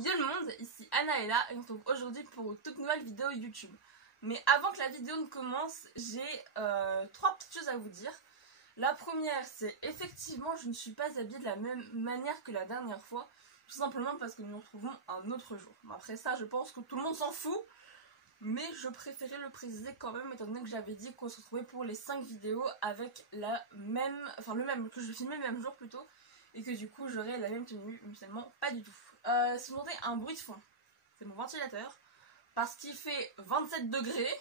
Yo le monde, ici Anaëlla et on se retrouve aujourd'hui pour une toute nouvelle vidéo YouTube. Mais avant que la vidéo ne commence, j'ai 3 petites choses à vous dire. La première, c'est effectivement je ne suis pas habillée de la même manière que la dernière fois. Tout simplement parce que nous nous retrouvons un autre jour. Bon, après ça, je pense que tout le monde s'en fout. Mais je préférais le préciser quand même, étant donné que j'avais dit qu'on se retrouvait pour les 5 vidéos avec la même... Enfin le même, que je filmais le même jour plutôt. Et que du coup j'aurais la même tenue, mais seulement pas du tout. Si vous entendez un bruit de fond, c'est mon ventilateur. Parce qu'il fait 27 degrés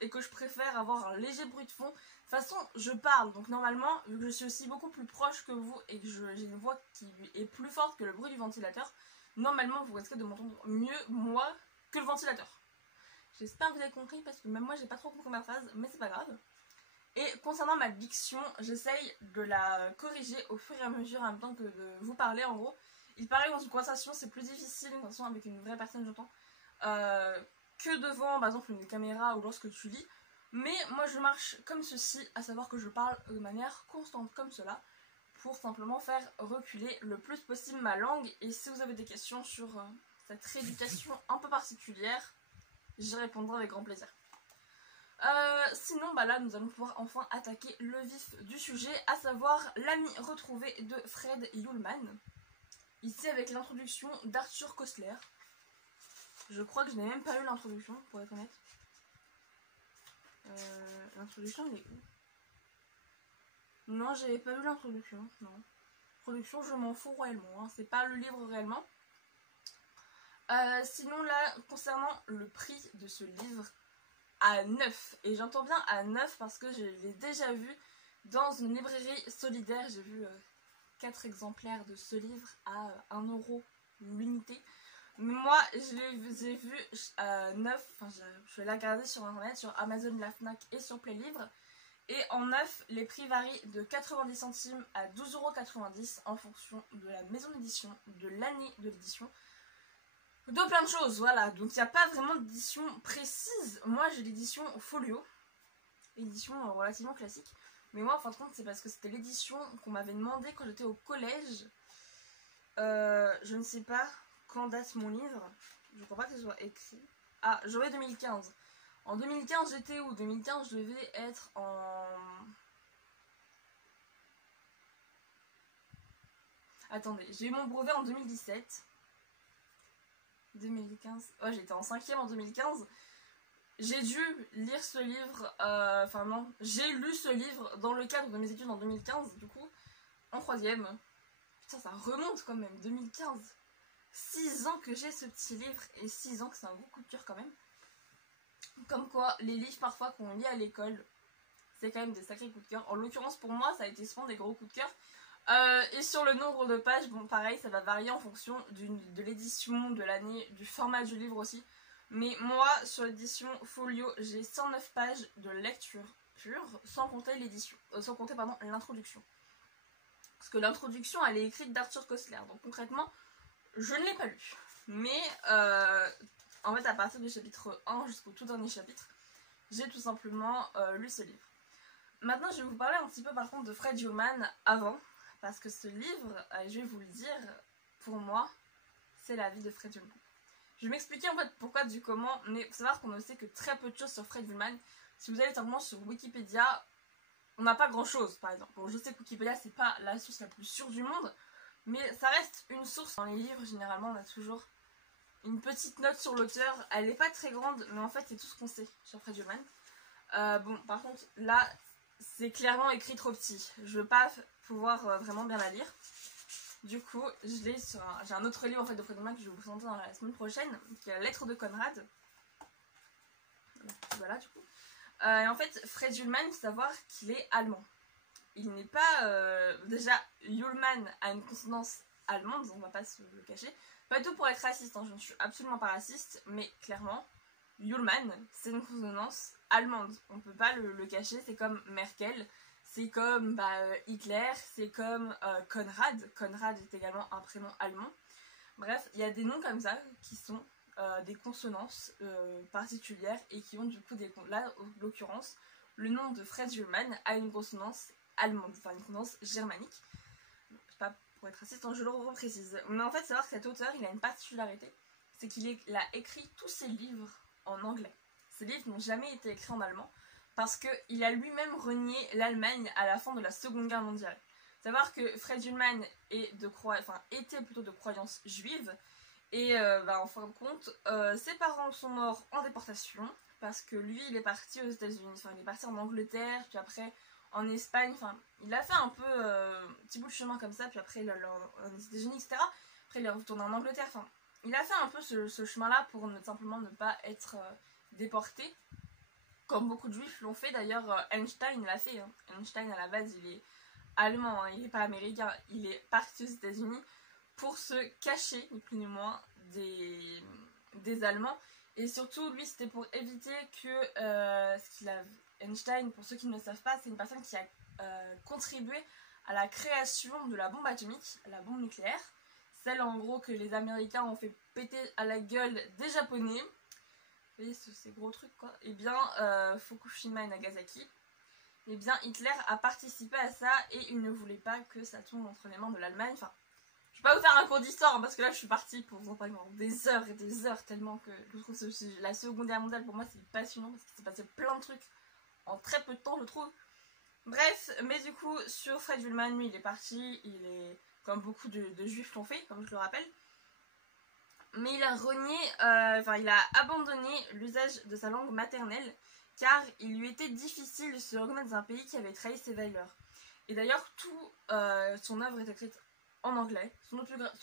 et que je préfère avoir un léger bruit de fond. De toute façon, je parle, donc normalement, vu que je suis aussi beaucoup plus proche que vous et que j'ai une voix qui est plus forte que le bruit du ventilateur, normalement vous risquez de m'entendre mieux, moi, que le ventilateur. J'espère que vous avez compris parce que même moi j'ai pas trop compris ma phrase, mais c'est pas grave. Et concernant ma diction, j'essaye de la corriger au fur et à mesure en même temps que de vous parler en gros. Il paraît que dans une conversation c'est plus difficile, une conversation avec une vraie personne j'entends, que devant par exemple une caméra ou lorsque tu lis. Mais moi je marche comme ceci, à savoir que je parle de manière constante comme cela, pour simplement faire reculer le plus possible ma langue. Et si vous avez des questions sur cette rééducation un peu particulière, j'y répondrai avec grand plaisir. Sinon, bah là, nous allons pouvoir enfin attaquer le vif du sujet, à savoir l'ami retrouvé de Fred Ullman. Ici, avec l'introduction d'Arthur Koestler. Je crois que je n'ai même pas eu l'introduction, pour être honnête. L'introduction, elle est où? Non, j'avais pas eu l'introduction, non. L'introduction, je m'en fous réellement, hein. C'est pas le livre réellement. Sinon, là, concernant le prix de ce livre, à 9, et j'entends bien à 9 parce que je l'ai déjà vu dans une librairie solidaire. J'ai vu 4 exemplaires de ce livre à 1 € l'unité. Mais moi je les ai vus à 9, enfin je vais la regarder sur internet, sur Amazon, la Fnac et sur Playlivre. Et en 9, les prix varient de 90 centimes à 12,90 € en fonction de la maison d'édition, de l'année de l'édition, de plein de choses, voilà. Donc il n'y a pas vraiment d'édition précise. Moi j'ai l'édition Folio, édition relativement classique. Mais moi en fin de compte c'est parce que c'était l'édition qu'on m'avait demandé quand j'étais au collège. Je ne sais pas quand date mon livre. Je crois pas que ce soit écrit. Ah, janvier 2015. En 2015 j'étais où? 2015 je devais être en... Attendez, j'ai eu mon brevet en 2017. 2015. Ouais, j'étais en 5e en 2015. J'ai dû lire ce livre, enfin non, j'ai lu ce livre dans le cadre de mes études en 2015, du coup, en 3e. Putain, ça remonte quand même, 2015. 6 ans que j'ai ce petit livre, et 6 ans que c'est un gros coup de cœur quand même. Comme quoi, les livres parfois qu'on lit à l'école, c'est quand même des sacrés coups de cœur. En l'occurrence, pour moi, ça a été souvent des gros coups de cœur. Et sur le nombre de pages, bon pareil, ça va varier en fonction de l'édition, de l'année, du format du livre aussi. Mais moi, sur l'édition Folio, j'ai 109 pages de lecture pure, sans compter l'édition, sans compter pardon, l'introduction. Parce que l'introduction, elle est écrite d'Arthur Koestler, donc concrètement, je ne l'ai pas lu. Mais en fait, à partir du chapitre 1 jusqu'au tout dernier chapitre, j'ai tout simplement lu ce livre. Maintenant, je vais vous parler un petit peu par contre de Fred Ullman avant. Parce que ce livre, je vais vous le dire, pour moi, c'est la vie de Fred Ullman. Je vais m'expliquer en fait pourquoi, du comment, mais il faut savoir qu'on ne sait que très peu de choses sur Fred Ullman. Si vous allez simplement sur Wikipédia, on n'a pas grand chose par exemple. Bon, je sais que Wikipédia c'est pas la source la plus sûre du monde, mais ça reste une source. Dans les livres, généralement, on a toujours une petite note sur l'auteur. Elle n'est pas très grande, mais en fait, c'est tout ce qu'on sait sur Fred Ullman. Bon, par contre, là, c'est clairement écrit trop petit. Je veux pas pouvoir vraiment bien la lire. Du coup, je l'ai sur j'ai un autre livre en fait de Fred Ullman que je vais vous présenter dans la semaine prochaine, qui est La lettre de Conrad. Voilà, du coup. Et en fait, Fred Ullman, il faut savoir qu'il est allemand. Il n'est pas... déjà, Ullman a une consonance allemande, on va pas se le cacher. Pas tout pour être raciste, hein, je ne suis absolument pas raciste, mais clairement, Ullman, c'est une consonance allemande. On peut pas le cacher, c'est comme Merkel. C'est comme Hitler, c'est comme Konrad. Konrad est également un prénom allemand. Bref, il y a des noms comme ça qui sont des consonances particulières et qui ont du coup des... Là, en l'occurrence, le nom de Fred Ullman a une consonance allemande, enfin une consonance germanique. Je sais pas pour être raciste, je le reprécise. Mais en fait, savoir que cet auteur, il a une particularité, c'est qu'il a écrit tous ses livres en anglais. Ces livres n'ont jamais été écrits en allemand, parce qu'il a lui-même renié l'Allemagne à la fin de la Seconde Guerre mondiale. Savoir que Fred Ullmann était plutôt de croyance juive, et en fin de compte, ses parents sont morts en déportation, parce que lui, il est parti aux États-Unis, enfin, il est parti en Angleterre, puis après en Espagne, enfin, il a fait un peu un petit bout de chemin comme ça, puis après il est allé aux États-Unis, etc. Après il est retourné en Angleterre, enfin, il a fait un peu ce chemin-là pour simplement ne pas être déporté, comme beaucoup de juifs l'ont fait. D'ailleurs, Einstein l'a fait, hein. Einstein, à la base, il est allemand, hein, il n'est pas américain, il est parti aux États-Unis pour se cacher, ni plus ni moins, des Allemands. Et surtout, lui, c'était pour éviter que Einstein, pour ceux qui ne le savent pas, c'est une personne qui a contribué à la création de la bombe atomique, la bombe nucléaire, celle en gros que les Américains ont fait péter à la gueule des Japonais. Vous voyez ces gros trucs quoi. Et bien, Fukushima et Nagasaki. Et bien, Hitler a participé à ça et il ne voulait pas que ça tombe entre les mains de l'Allemagne. Enfin, je vais pas vous faire un cours d'histoire hein, parce que là je suis partie pour vous en parler des heures et des heures, tellement que je trouve la Seconde Guerre mondiale pour moi c'est passionnant parce qu'il s'est passé plein de trucs en très peu de temps je trouve. Bref, mais du coup sur Fred Ullmann, lui il est parti, il est comme beaucoup de juifs l'ont fait, comme je le rappelle. Mais il a renié, il a abandonné l'usage de sa langue maternelle car il lui était difficile de se reconnaître dans un pays qui avait trahi ses valeurs. Et d'ailleurs, son œuvre est écrite en anglais, son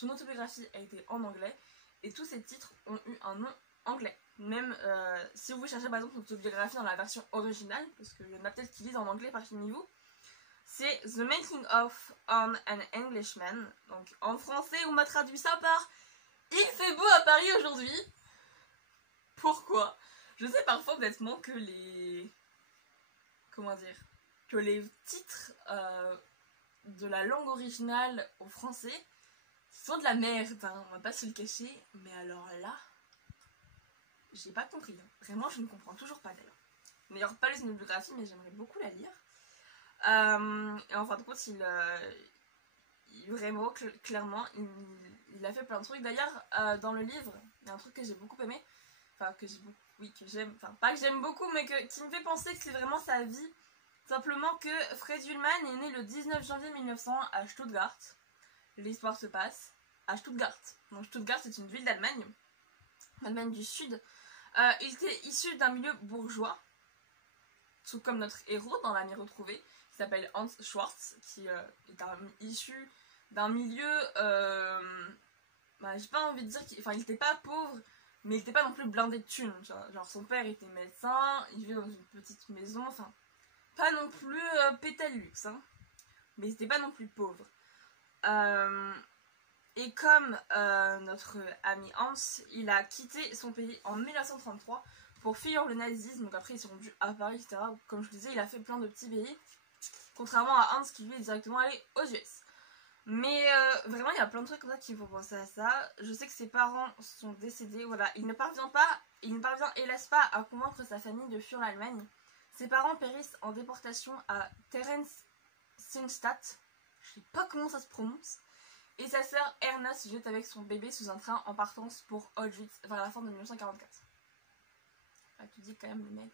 autobiographie a été en anglais, et tous ses titres ont eu un nom anglais. Même si vous cherchez par exemple son autobiographie dans la version originale, parce qu'il y en a peut-être qui lisent en anglais parmi vous, c'est The Making of on an Englishman. Donc en français, on m'a traduit ça par Il fait beau à Paris aujourd'hui. Pourquoi? Je sais parfois honnêtement que les titres de la langue originale au français sont de la merde, hein, on va pas se le cacher, mais alors là, j'ai pas compris, hein. Vraiment je ne comprends toujours pas d'ailleurs. D'ailleurs pas les biographies mais j'aimerais beaucoup la lire. Et en fin de compte vraiment clairement il a fait plein de trucs. D'ailleurs dans le livre, il y a un truc que j'ai beaucoup aimé, pas que j'aime beaucoup mais qui me fait penser que c'est vraiment sa vie. Simplement que Fred Ullmann est né le 19 janvier 1900 à Stuttgart. L'histoire se passe à Stuttgart. Donc Stuttgart c'est une ville d'Allemagne, Allemagne du Sud. Il était issu d'un milieu bourgeois, tout comme notre héros dans l'ami retrouvé, qui s'appelle Hans Schwartz, qui est issu d'un milieu, j'ai pas envie de dire il était pas pauvre, mais il était pas non plus blindé de thunes. Genre son père était médecin, il vivait dans une petite maison, enfin pas non plus pété de luxe, hein, mais il était pas non plus pauvre. Et comme notre ami Hans, il a quitté son pays en 1933 pour fuir le nazisme. Donc après ils sont rendus à Paris, etc. Comme je disais, il a fait plein de petits pays, contrairement à Hans qui lui est directement allé aux US. Mais vraiment il y a plein de trucs comme ça qui me font penser à ça. Je sais que ses parents sont décédés, voilà. Il ne parvient hélas pas à convaincre sa famille de fuir l'Allemagne. Ses parents périssent en déportation à Theresienstadt, je sais pas comment ça se prononce, et sa sœur Erna se jette avec son bébé sous un train en partance pour Auschwitz vers la fin de 1944. Là, tu dis quand même le mec,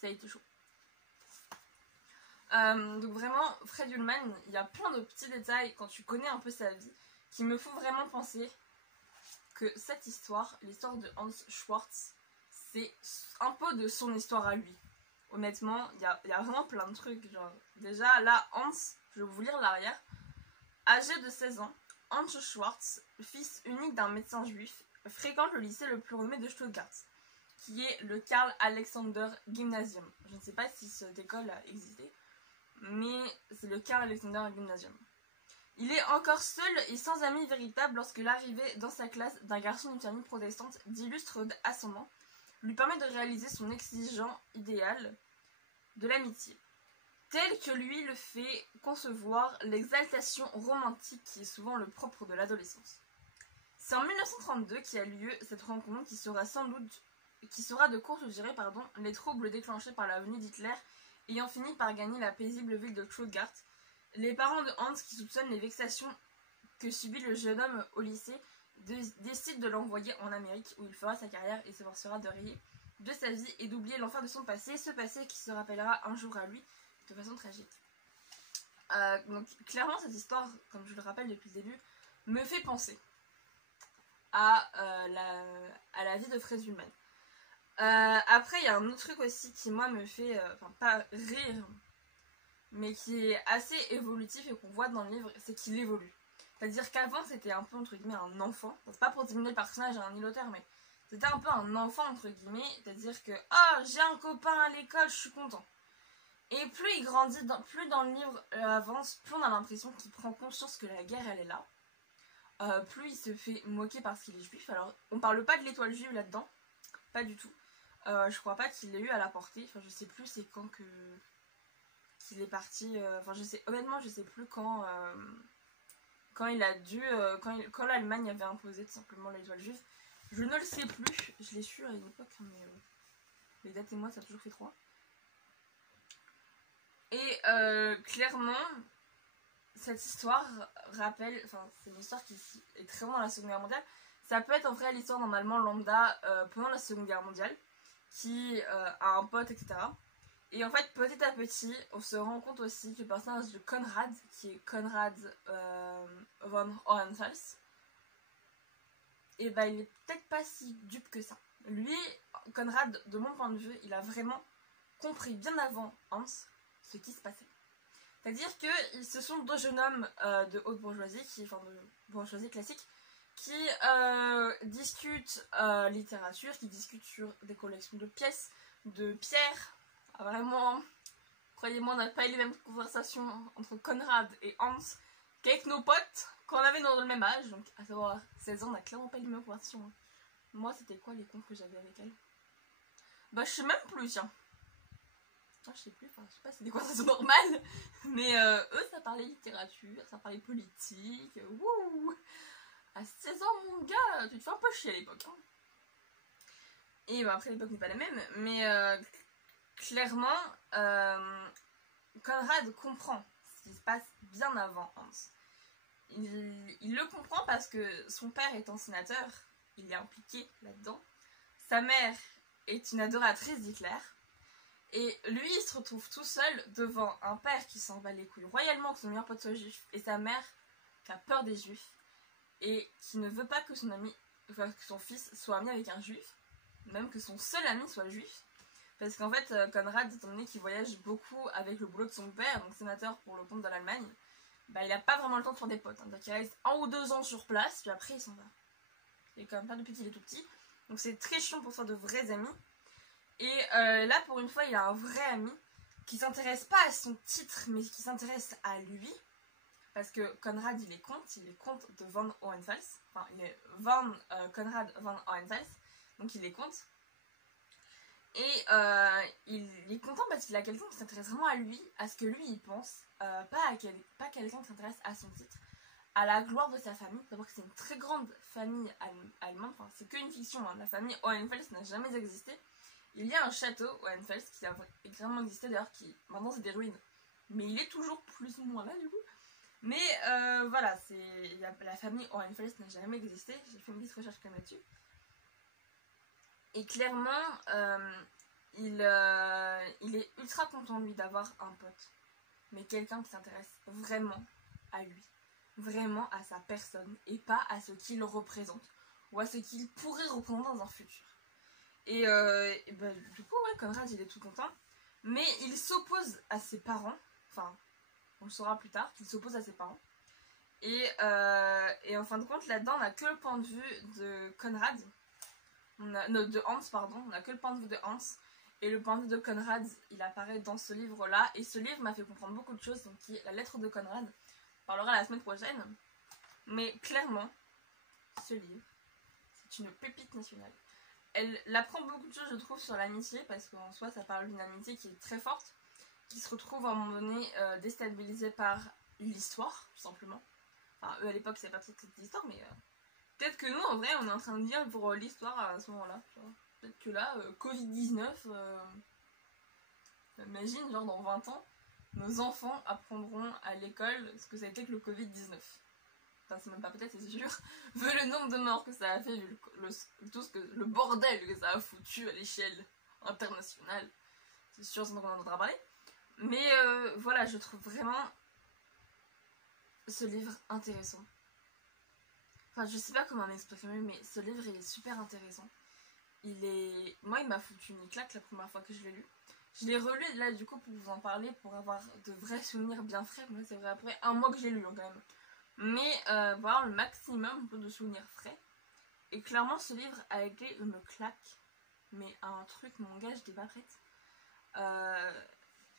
ça a été chaud. Donc vraiment, Fred Ullmann, il y a plein de petits détails quand tu connais un peu sa vie qui me font vraiment penser que cette histoire, l'histoire de Hans Schwartz, c'est un peu de son histoire à lui. Honnêtement, il y a vraiment plein de trucs. Genre, déjà, là, Hans, je vais vous lire l'arrière. Âgé de 16 ans, Hans Schwartz, fils unique d'un médecin juif, fréquente le lycée le plus renommé de Stuttgart, qui est le Karl Alexander Gymnasium. Je ne sais pas si cette école a existé, mais c'est le Karl Alexander Gymnasium. Il est encore seul et sans amis véritables lorsque l'arrivée dans sa classe d'un garçon d'une famille protestante d'illustre ascendant lui permet de réaliser son exigeant idéal de l'amitié, tel que lui le fait concevoir l'exaltation romantique qui est souvent le propre de l'adolescence. C'est en 1932 qu'a lieu cette rencontre qui sera de courte durée, les troubles déclenchés par la venue d'Hitler ayant fini par gagner la paisible ville de Stuttgart, Les parents de Hans, qui soupçonnent les vexations que subit le jeune homme au lycée, décident de l'envoyer en Amérique où il fera sa carrière et s'efforcera de rayer de sa vie et d'oublier l'enfer de son passé, ce passé qui se rappellera un jour à lui de façon tragique. Donc clairement cette histoire, comme je le rappelle depuis le début, me fait penser à la vie de Frezulman. Après il y a un autre truc aussi qui moi me fait, pas rire, mais qui est assez évolutif et qu'on voit dans le livre, c'est qu'il évolue. C'est-à-dire qu'avant c'était un peu entre guillemets un enfant, c'est pas pour diminuer le personnage à un île auteur, mais c'était un peu un enfant entre guillemets, c'est-à-dire que oh j'ai un copain à l'école, je suis content. Et plus il grandit, plus dans le livre avance, plus on a l'impression qu'il prend conscience que la guerre elle est là. Plus il se fait moquer parce qu'il est juif. Alors on parle pas de l'étoile juive là-dedans, pas du tout. Je crois pas qu'il l'ait eu à la portée, enfin je sais plus c'est quand que qu'il est parti, honnêtement je sais plus quand il a dû, quand l'Allemagne avait imposé tout simplement l'étoile juive. Je ne le sais plus, je l'ai su à une époque, mais les dates et moi ça a toujours fait 3. Et clairement, cette histoire rappelle, c'est une histoire qui est très loin dans la Seconde Guerre mondiale. Ça peut être en vrai l'histoire d'un Allemand lambda pendant la Seconde Guerre mondiale, qui a un pote, etc. Et en fait, petit à petit, on se rend compte aussi que le personnage de Konrad, qui est Konrad von Hohenfels, et il est peut-être pas si dupe que ça. Lui, Konrad, de mon point de vue, il a vraiment compris bien avant Hans ce qui se passait. C'est-à-dire que ce sont deux jeunes hommes de haute bourgeoisie, de bourgeoisie classique, qui discutent littérature, qui discutent sur des collections de pièces, de pierres. Vraiment, croyez-moi, on n'a pas eu les mêmes conversations entre Konrad et Hans qu'avec nos potes quand on avait dans le même âge. Donc, à savoir 16 ans, on n'a clairement pas eu les mêmes conversations. Moi, c'était quoi les confs que j'avais avec elle? Je sais même plus, tiens. Je sais plus, je sais pas si c'est des conversations normales, mais eux ça parlait littérature, ça parlait politique, wouh. À 16 ans mon gars, tu te fais un peu chier à l'époque. Hein. Et après l'époque n'est pas la même, mais clairement, Konrad comprend ce qui se passe bien avant Hans. Il le comprend parce que son père étant sénateur, il est impliqué là-dedans. Sa mère est une adoratrice d'Hitler. Et lui, il se retrouve tout seul devant un père qui s'en bat les couilles royalement que son meilleur pote soit juif, et sa mère qui a peur des juifs, et qui ne veut pas que que son fils soit ami avec un juif, même que son seul ami soit juif. Parce qu'en fait, Konrad, étant donné qu'il voyage beaucoup avec le boulot de son père, donc sénateur pour le compte de l'Allemagne, il n'a pas vraiment le temps de faire des potes. Hein. Donc il reste 1 ou 2 ans sur place, puis après il s'en va. Il est quand même pas depuis qu'il est tout petit. Donc c'est très chiant pour faire de vrais amis. Et là, pour une fois, il a un vrai ami qui s'intéresse pas à son titre, mais qui s'intéresse à lui. Parce que Konrad, il est comte de von Hohenfels. Enfin, il est Konrad von Hohenfels, donc il est comte. Et il est content parce qu'il a quelqu'un qui s'intéresse vraiment à lui, à ce que lui il pense, pas quelqu'un qui s'intéresse à son titre, à la gloire de sa famille. D'abord que c'est une très grande famille allemande, c'est qu'une fiction, hein. La famille Hohenfels n'a jamais existé. Il y a un château, Hohenfels, qui a extrêmement existé d'ailleurs, qui maintenant c'est des ruines. Mais il est toujours plus ou moins là du coup. Mais voilà, la famille Hohenfels n'a jamais existé. J'ai fait une petite recherche comme là-dessus. Et clairement, il est ultra content lui d'avoir un pote. Mais quelqu'un qui s'intéresse vraiment à lui. Vraiment à sa personne. Et pas à ce qu'il représente. Ou à ce qu'il pourrait représenter dans un futur. Et du coup, ouais, Konrad, il est tout content. Mais il s'oppose à ses parents. Enfin, on le saura plus tard, qu'il s'oppose à ses parents. Et en fin de compte, là-dedans, on n'a que le point de vue de Konrad. De Hans, pardon. On n'a que le point de vue de Hans. Et le point de vue de Konrad, il apparaît dans ce livre-là. Et ce livre m'a fait comprendre beaucoup de choses. Donc, qui est La lettre de Konrad. On parlera la semaine prochaine. Mais clairement, ce livre, c'est une pépite nationale. Elle apprend beaucoup de choses, je trouve, sur l'amitié, parce qu'en soi, ça parle d'une amitié qui est très forte, qui se retrouve à un moment donné déstabilisée par l'histoire, tout simplement. Enfin, eux, à l'époque, c'est pas trop cette histoire, mais peut-être que nous, en vrai, on est en train de lire pour l'histoire à ce moment-là. Peut-être que là, Covid-19, imagine, genre dans 20 ans, nos enfants apprendront à l'école ce que ça a été que le Covid-19. Enfin, c'est même pas peut-être, c'est sûr. Vu le nombre de morts que ça a fait, vu le bordel que ça a foutu à l'échelle internationale. C'est sûr, c'est qu'on en entendra parler. Mais voilà, je trouve vraiment ce livre intéressant. Enfin, je sais pas comment m'exprimer, mais ce livre, il est super intéressant. Moi, il m'a foutu une claque la première fois que je l'ai lu. Je l'ai relu, là, du coup, pour vous en parler, pour avoir de vrais souvenirs bien frais. Moi, c'est vrai, après un mois que je l'ai lu, hein, quand même. Mais, voilà, le maximum de souvenirs frais. Et clairement, ce livre a été une claque. Mais un truc, mon gars, j'étais pas prête.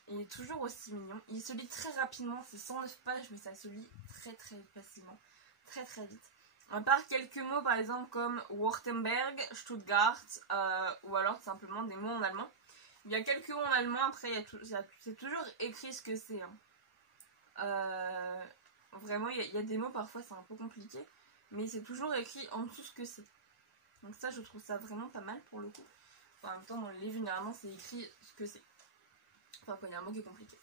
Il est toujours aussi mignon. Il se lit très rapidement, c'est 109 pages, mais ça se lit très très facilement. Très très vite. À part quelques mots, par exemple, comme Württemberg, Stuttgart, ou alors tout simplement des mots en allemand. Il y a quelques mots en allemand, après, c'est toujours écrit ce que c'est. Hein. Vraiment, il y a des mots, parfois, c'est un peu compliqué. Mais c'est toujours écrit en dessous ce que c'est. Donc ça, je trouve ça vraiment pas mal, pour le coup. Enfin, en même temps, dans les livres, généralement, c'est écrit ce que c'est. Enfin, quand il y a un mot qui est compliqué.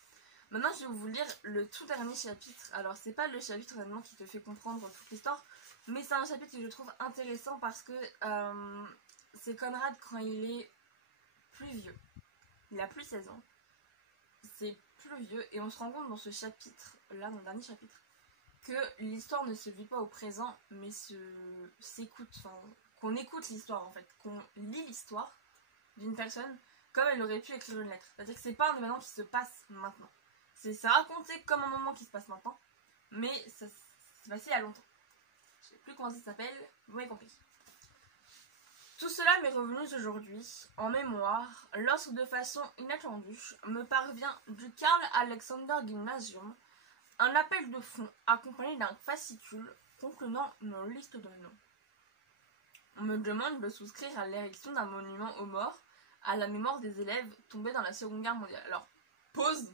Maintenant, je vais vous lire le tout dernier chapitre. Alors, c'est pas le chapitre réellement qui te fait comprendre toute l'histoire, mais c'est un chapitre que je trouve intéressant parce que c'est Conrad quand il est plus vieux. Il a plus 16 ans. C'est plus vieux et on se rend compte dans ce chapitre-là, dans le dernier chapitre, que l'histoire ne se vit pas au présent, mais s'écoute. Enfin, qu'on écoute l'histoire en fait, qu'on lit l'histoire d'une personne comme elle aurait pu écrire une lettre. C'est-à-dire que c'est pas un événement qui se passe maintenant. C'est raconté comme un moment qui se passe maintenant, mais ça s'est passé il y a longtemps. Je sais plus comment ça s'appelle, vous m'avez compris. Tout cela m'est revenu aujourd'hui, en mémoire, lorsque de façon inattendue me parvient du Karl Alexander Gymnasium un appel de fonds accompagné d'un fascicule contenant une liste de noms. On me demande de souscrire à l'érection d'un monument aux morts à la mémoire des élèves tombés dans la Seconde Guerre mondiale. Alors, pause.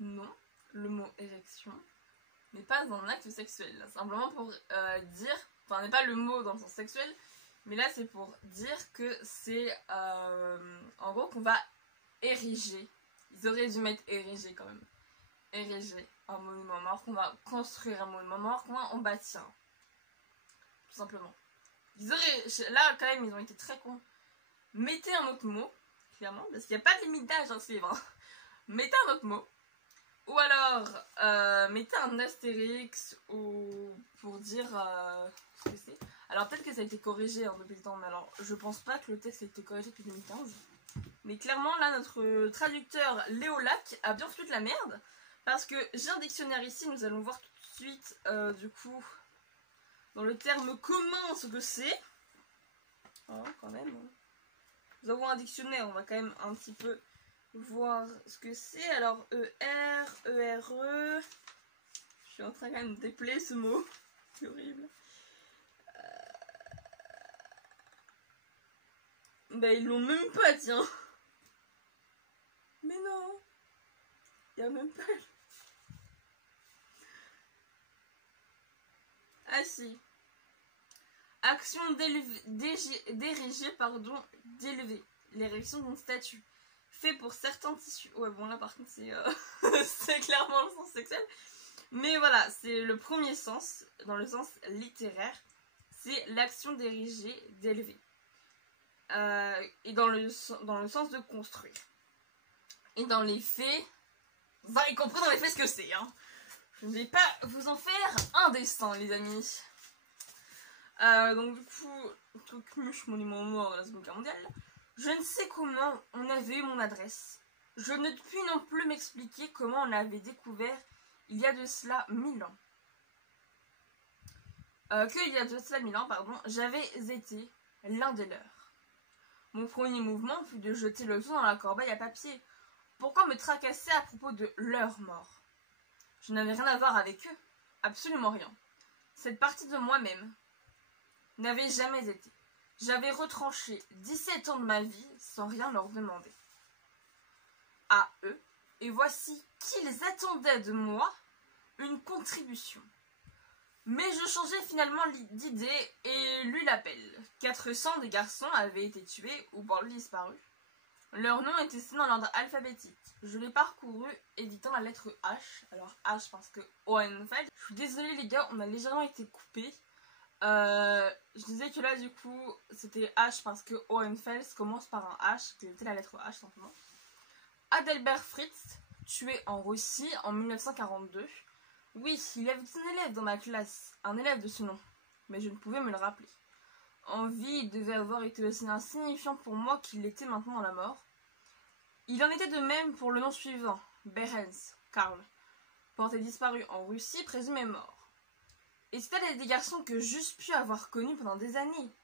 Non, le mot érection n'est pas un acte sexuel. Là, simplement pour dire, enfin, n'est pas le mot dans le sens sexuel, mais là c'est pour dire que c'est en gros qu'on va ériger. Ils auraient dû mettre ériger quand même. Ériger un monument mort, qu'on va construire un monument mort, qu'on va en bâtir. Tout simplement. Là quand même ils ont été très cons. Mettez un autre mot, clairement, parce qu'il n'y a pas de limite d'âge dans ce livre. Hein. Mettez un autre mot. Ou alors, mettez un astérix ou pour dire ce que c'est. Alors peut-être que ça a été corrigé hein, depuis le temps, mais alors je pense pas que le texte ait été corrigé depuis 2015. Mais clairement, là, notre traducteur Léo Lac a bien foutu de la merde. Parce que j'ai un dictionnaire ici, nous allons voir tout de suite, du coup, dans le terme commun ce que c'est. Oh, quand même. Nous avons un dictionnaire, on va quand même un petit peu voir ce que c'est. Alors, ER, ERE. Je suis en train quand même de dépeler ce mot. C'est horrible. Bah, ils l'ont même pas, tiens. Mais non. Il n'y a même pas. Ah si. Action d'ériger, d'élever. L'érection d'une statue. Fait pour certains tissus. Ouais, bon, là par contre, c'est c'est clairement le sens sexuel. Mais voilà, c'est le premier sens, dans le sens littéraire. C'est l'action d'ériger, d'élever. Et dans le sens de construire. Et dans les faits, vous avez compris dans les faits ce que c'est. Hein. Je ne vais pas vous en faire un dessin, les amis. Donc du coup, truc monument mort de la Seconde Guerre mondiale. Je ne sais comment on avait eu mon adresse. Je ne puis non plus m'expliquer comment on l'avait découvert il y a de cela 1000 ans. Il y a de cela 1000 ans, pardon, j'avais été l'un des leurs. Mon premier mouvement fut de jeter le tout dans la corbeille à papier. Pourquoi me tracasser à propos de leur mort? Je n'avais rien à voir avec eux, absolument rien. Cette partie de moi-même n'avait jamais été. J'avais retranché 17 ans de ma vie sans rien leur demander. À eux, et voici qu'ils attendaient de moi une contribution. Mais je changeai finalement d'idée et lus l'appel. 400 des garçons avaient été tués ou par lui disparus. Leur nom est écrit dans l'ordre alphabétique. Je l'ai parcouru évitant la lettre H. Alors H parce que Hohenfeld. Je suis désolée les gars, on a légèrement été coupé. Je disais que là du coup c'était H parce que Hohenfels commence par un H, que c'était la lettre H simplement. Adalbert Fritz, tué en Russie en 1942. Oui, il y avait un élève dans ma classe, un élève de ce nom, mais je ne pouvais me le rappeler. En vie, il devait avoir été aussi insignifiant pour moi qu'il l'était maintenant dans la mort. Il en était de même pour le nom suivant, Behrens, Karl, porté disparu en Russie, présumé mort. Et c'était des garçons que j'eusse pu avoir connus pendant des années,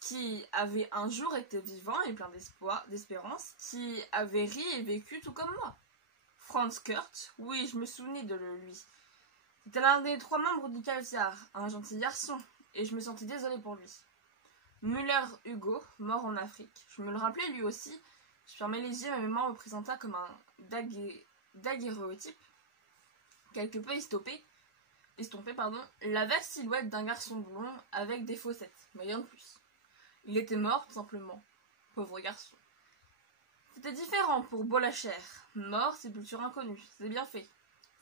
qui avaient un jour été vivants et pleins d'espoir, d'espérance, qui avaient ri et vécu tout comme moi. Franz Kurt, oui, je me souvenais de lui. C'était l'un des 3 membres du Calciar, un gentil garçon, et je me sentis désolée pour lui. Müller Hugo, mort en Afrique. Je me le rappelais lui aussi. Je fermais les yeux, ma mémoire me présenta comme un daguerréotype, quelque peu estompé, la vague silhouette d'un garçon blond avec des fossettes, mais rien de plus. Il était mort, tout simplement. Pauvre garçon. C'était différent pour Bolacher. Mort, sépulture inconnue. C'est bien fait.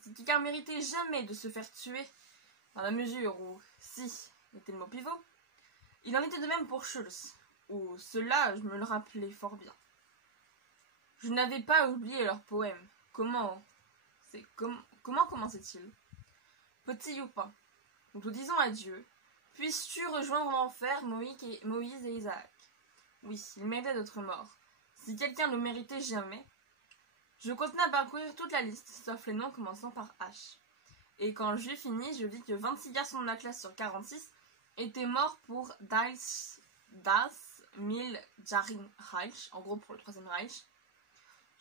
C'est quelqu'un méritait jamais de se faire tuer, dans la mesure où, si, était le mot pivot. Il en était de même pour Schulz, où cela, je me le rappelais fort bien. Je n'avais pas oublié leur poème. Comment commençait-il? Petit Youpin, nous te disons adieu. Puisses-tu rejoindre l'enfer Moïse et Isaac? Oui, ils méritaient d'être morts. Si quelqu'un ne méritait jamais. Je continuai à parcourir toute la liste, sauf les noms commençant par H. Et quand j'eus fini, je vis que 26 garçons de ma classe sur 46 étaient morts pour Das Miljaring-Reich, en gros pour le 3e Reich.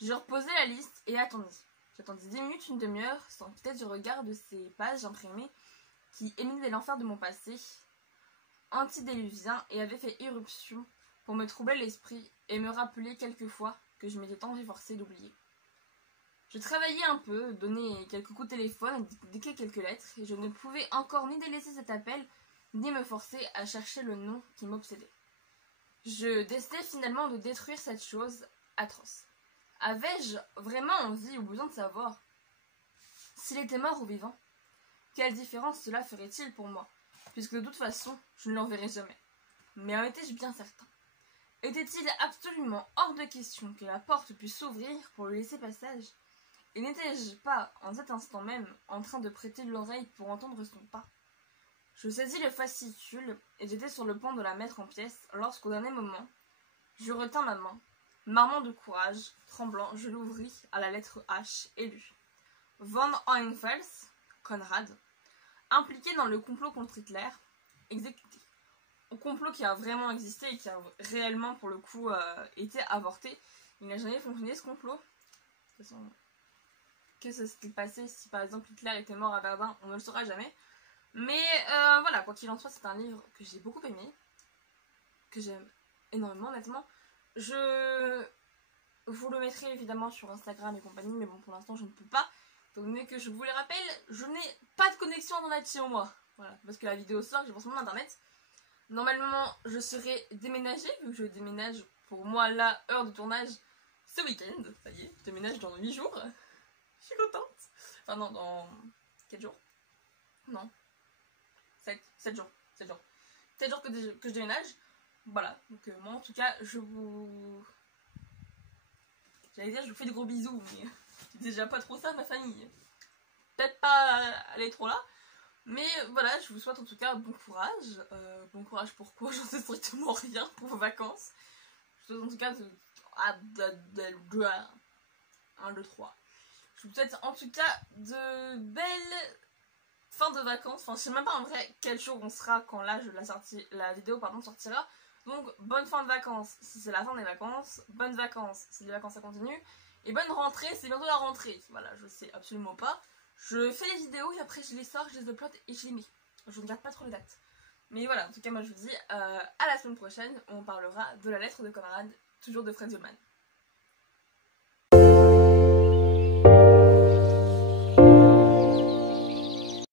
Je reposai la liste et attendis. J'attendis 10 minutes, une demi-heure, sans quitter du regard de ces pages imprimées qui éminaient l'enfer de mon passé antidéluvien et avaient fait irruption pour me troubler l'esprit et me rappeler quelquefois que je m'étais tant efforcée d'oublier. Je travaillais un peu, donnais quelques coups de téléphone, dictais quelques lettres, et je ne pouvais encore ni délaisser cet appel, ni me forcer à chercher le nom qui m'obsédait. Je décidai finalement de détruire cette chose atroce. Avais-je vraiment envie ou besoin de savoir s'il était mort ou vivant? Quelle différence cela ferait-il pour moi, puisque de toute façon, je ne l'enverrai jamais. Mais en étais-je bien certain? Était-il absolument hors de question que la porte puisse s'ouvrir pour lui laisser passage? Et n'étais-je pas, en cet instant même, en train de prêter l'oreille pour entendre son pas? Je saisis le fascicule, et j'étais sur le point de la mettre en pièces, lorsqu'au dernier moment, je retins ma main. Marmant de courage, tremblant, je l'ouvris à la lettre H et lus. Von Hohenfels, Konrad, impliqué dans le complot contre Hitler, exécuté. Un complot qui a vraiment existé et qui a réellement, pour le coup, été avorté. Il n'a jamais fonctionné, ce complot. De toute façon, qu'est-ce qui s'était passé si, par exemple, Hitler était mort à Verdun? On ne le saura jamais. Mais voilà, quoi qu'il en soit, c'est un livre que j'ai beaucoup aimé, que j'aime énormément, honnêtement. Je vous le mettrai évidemment sur Instagram et compagnie, mais bon, pour l'instant, je ne peux pas. Étant donné que je vous le rappelle, je n'ai pas de connexion internet chez moi. Voilà, parce que la vidéo sort, j'ai forcément internet. Normalement, je serai déménagée, vu que je déménage pour moi, la heure de tournage, ce week-end. Ça y est, je déménage dans 8 jours. Je suis contente. Enfin non, dans 4 jours. Non. 7 jours. 7 jours. 7 jours que je déménage. Voilà, donc moi en tout cas, je vous fais des gros bisous, mais c'est déjà pas trop ça ma famille. Peut-être pas aller trop là, mais voilà, je vous souhaite en tout cas bon courage. Bon courage pourquoi? J'en sais strictement rien pour vos vacances. Je vous souhaite en tout cas 1, 2, 3. Je vous souhaite en tout cas de belles fins de vacances. Enfin, je sais même pas en vrai quel jour on sera quand la vidéo sortira. Donc, bonne fin de vacances si c'est la fin des vacances, bonnes vacances si les vacances ça continue, et bonne rentrée, c'est bientôt la rentrée. Voilà, je sais absolument pas. Je fais les vidéos et après je les sors, je les upload et je les mets. Je ne garde pas trop les dates. Mais voilà, en tout cas, moi je vous dis à la semaine prochaine où on parlera de la lettre de Konrad, toujours de Fred Ullmann.